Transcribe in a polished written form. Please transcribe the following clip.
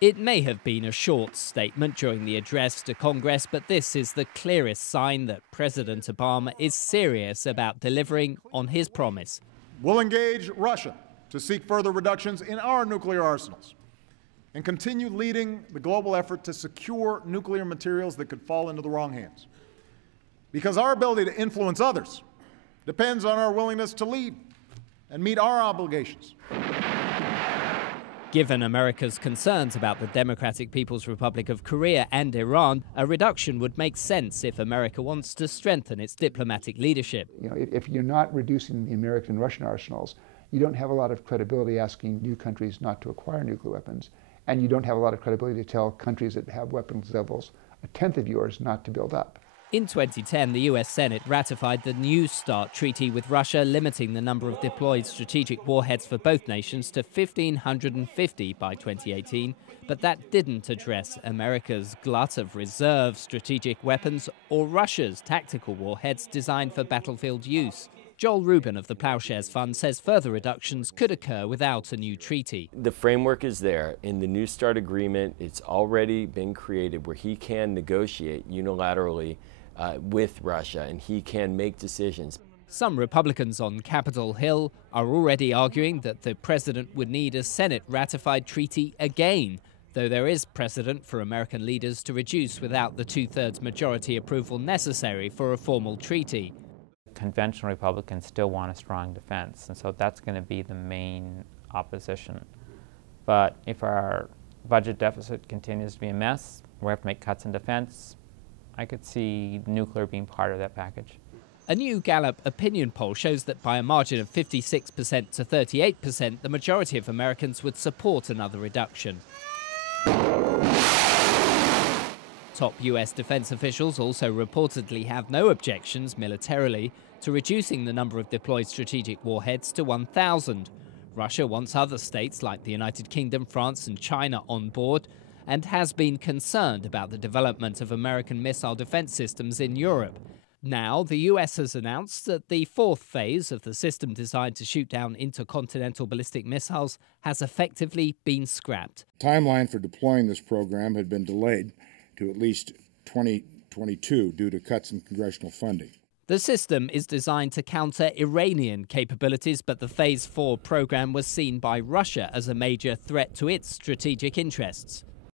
It may have been a short statement during the address to Congress, but this is the clearest sign that President Obama is serious about delivering on his promise. We'll engage Russia to seek further reductions in our nuclear arsenals and continue leading the global effort to secure nuclear materials that could fall into the wrong hands. Because our ability to influence others depends on our willingness to lead and meet our obligations. Given America's concerns about the Democratic People's Republic of Korea and Iran, a reduction would make sense if America wants to strengthen its diplomatic leadership. If you're not reducing the American and Russian arsenals, you don't have a lot of credibility asking new countries not to acquire nuclear weapons, and you don't have a lot of credibility to tell countries that have weapons levels a tenth of yours not to build up. In 2010, the US Senate ratified the New START treaty with Russia, limiting the number of deployed strategic warheads for both nations to 1,550 by 2018. But that didn't address America's glut of reserve strategic weapons or Russia's tactical warheads designed for battlefield use. Joel Rubin of the Ploughshares Fund says further reductions could occur without a new treaty. The framework is there. In the New START agreement, it's already been created where he can negotiate unilaterally with Russia, and he can make decisions. Some Republicans on Capitol Hill are already arguing that the president would need a Senate-ratified treaty again, though there is precedent for American leaders to reduce without the two-thirds majority approval necessary for a formal treaty. Conventional Republicans still want a strong defense, and so that's going to be the main opposition. But if our budget deficit continues to be a mess, we have to make cuts in defense, I could see nuclear being part of that package. A new Gallup opinion poll shows that by a margin of 56% to 38%, the majority of Americans would support another reduction. Top US defense officials also reportedly have no objections militarily to reducing the number of deployed strategic warheads to 1,000. Russia wants other states like the United Kingdom, France and China on board, and has been concerned about the development of American missile defense systems in Europe. Now, the US has announced that the fourth phase of the system designed to shoot down intercontinental ballistic missiles has effectively been scrapped. The timeline for deploying this program had been delayed to at least 2022 due to cuts in congressional funding. The system is designed to counter Iranian capabilities, but the Phase 4 program was seen by Russia as a major threat to its strategic interests.